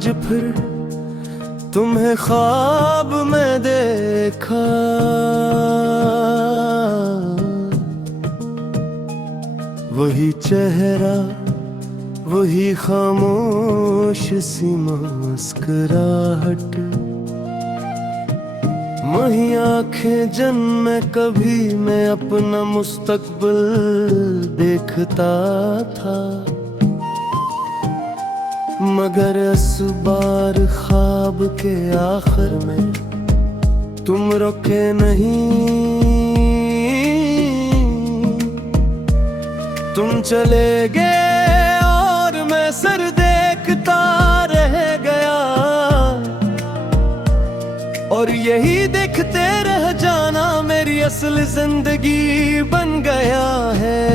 आज फिर तुम्हें ख्वाब में देखा। वही चेहरा, वही खामोश सी मुस्कुराहट, वही आंखें जिनमें कभी मैं अपना मुस्तकबिल देखता था। मगर इस बार ख्वाब के आखिर में तुम रुके नहीं, तुम चले गए और मैं सर देखता रह गया। और यही देखते रह जाना मेरी असल जिंदगी बन गया है।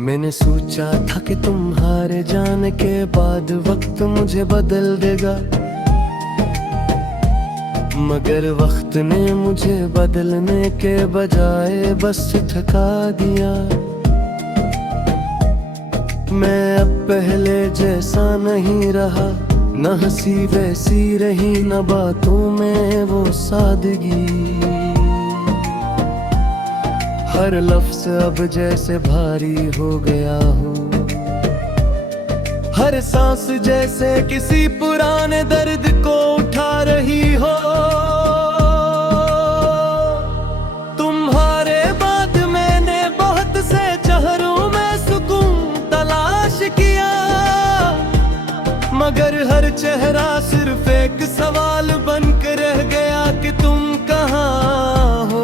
मैंने सोचा था कि तुम्हारे जाने के बाद वक्त मुझे बदल देगा, मगर वक्त ने मुझे बदलने के बजाय बस थका दिया। मैं अब पहले जैसा नहीं रहा, न हंसी वैसी रही, न बातों में वो सादगी। हर लफ्ज़ अब जैसे भारी हो गया हो, हर सांस जैसे किसी पुराने दर्द को उठा रही हो। तुम्हारे बाद मैंने बहुत से चेहरों में सुकून तलाश किया, मगर हर चेहरा सिर्फ एक सवाल बनकर रह गया कि तुम कहाँ हो।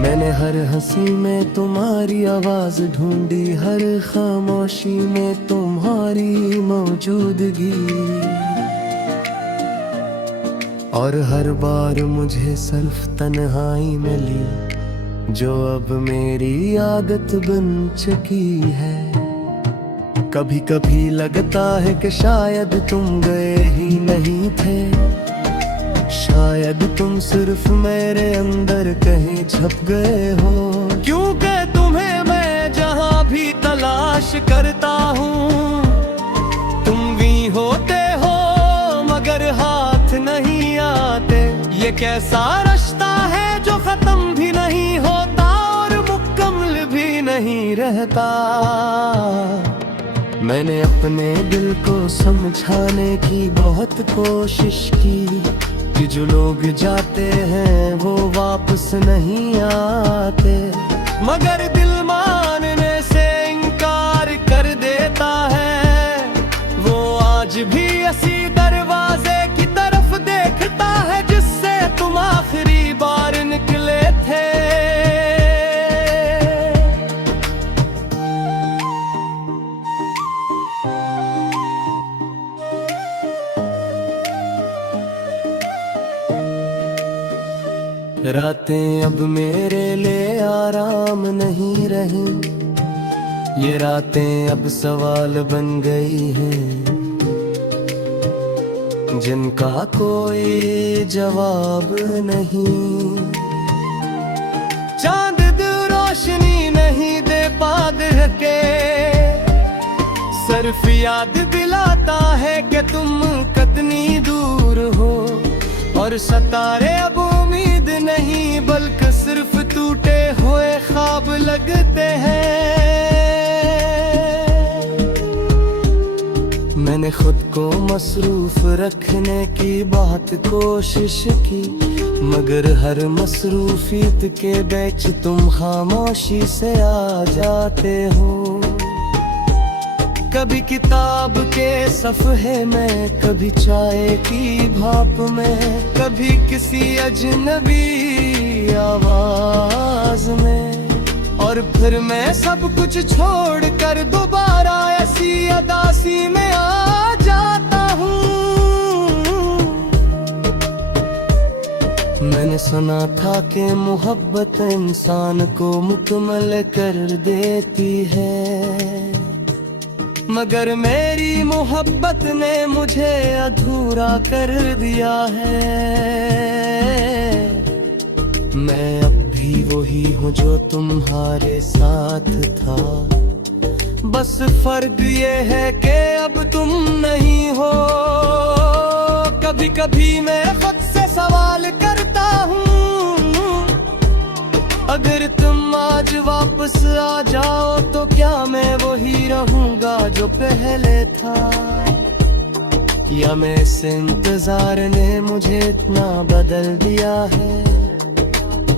मैंने हर हंसी में तुम्हारी आवाज ढूंढी, हर खामोशी में तुम्हारी मौजूदगी। और हर बार मुझे सिर्फ तन्हाई मिली, जो अब मेरी आदत बन चुकी है। कभी कभी लगता है कि शायद तुम गए ही नहीं थे, शायद तुम सिर्फ मेरे अंदर कहीं छप गए हो। क्योंकि तुम्हें मैं जहां भी तलाश करता हूँ, तुम भी होते हो मगर हाथ नहीं आते। ये कैसा रिश्ता है जो खत्म भी नहीं होता और मुकम्मल भी नहीं रहता। मैंने अपने दिल को समझाने की बहुत कोशिश की कि जो लोग जाते हैं वो वापस नहीं आते, मगर दिल मानने से इनकार कर देता है। वो आज भी इसी दरवाजे की तरफ देखता है जिससे तुम आखिरी बार निकले थे। रातें अब मेरे लिए आराम नहीं रही, ये रातें अब सवाल बन गई हैं जिनका कोई जवाब नहीं। चांद रोशनी नहीं दे पाते के, सिर्फ याद दिलाता है कि तुम कितनी दूर हो। और सितारे अब उम्मीद नहीं बल्कि सिर्फ टूटे हुए ख्वाब लगते हैं। मैंने खुद को मसरूफ रखने की बहुत कोशिश की, मगर हर मसरूफियत के बीच तुम खामोशी से आ जाते हो। कभी किताब के सफ़हे में, कभी चाय की भाप में, कभी किसी अजनबी आवाज में। और फिर मैं सब कुछ छोड़कर दोबारा ऐसी अदासी में आ जाता हूँ। मैंने सुना था कि मोहब्बत इंसान को मुकम्मल कर देती है, मगर मेरी मोहब्बत ने मुझे अधूरा कर दिया है। मैं अब भी वही हूँ जो तुम्हारे साथ था, बस फर्क ये है कि अब तुम नहीं हो। कभी कभी मैं खुद से सवाल करता हूँ, अगर तुम आज वापस आ जाओ तो क्या मैं वही रहूंगा जो पहले था, या मैं इस इंतजार ने मुझे इतना बदल दिया है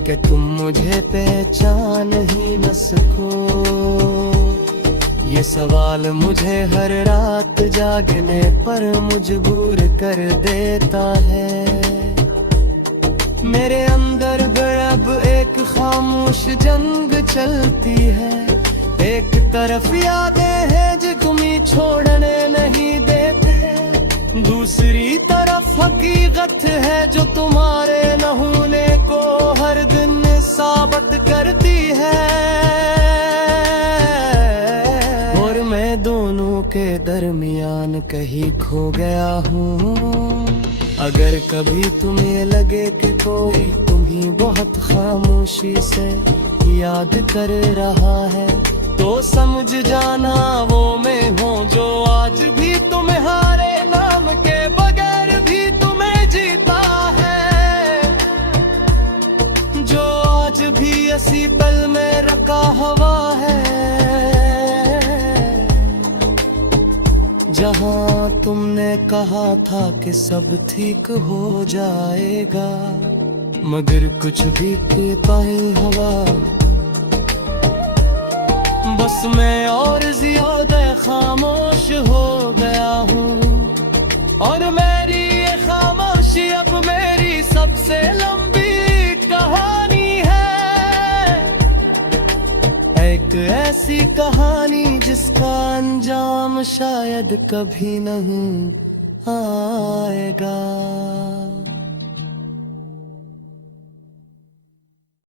कि तुम मुझे पहचान ही न सको। ये सवाल मुझे हर रात जागने पर मजबूर कर देता है। मेरे अंदर अब एक खामोश जंग चलती है, एक तरफ यादें हैं जो तुम्हें छोड़ने नहीं देते, दूसरी तरफ हकीकत है जो तुम्हारे न होने को हर दिन साबित करती है। और मैं दोनों के दरमियान कहीं खो गया हूँ। अगर कभी तुम्हें लगे कि कोई तुम्हें बहुत खामोशी से याद कर रहा है, तो समझ जाना वो मैं हूँ जो आज भी तुम्हारे नाम के बगैर भी तुम्हें जीता है, जो आज भी इसी पल में रखा हवा है। जहाँ तुमने कहा था कि सब ठीक हो जाएगा, मगर कुछ भी पी पाई हवा। बस मैं और ज्यादा खामोश हो गया हूँ, और मेरी ये खामोशी अब मेरी सबसे लंबी कहानी है। एक ऐसी कहानी जिसका अंजाम शायद कभी नहीं आएगा।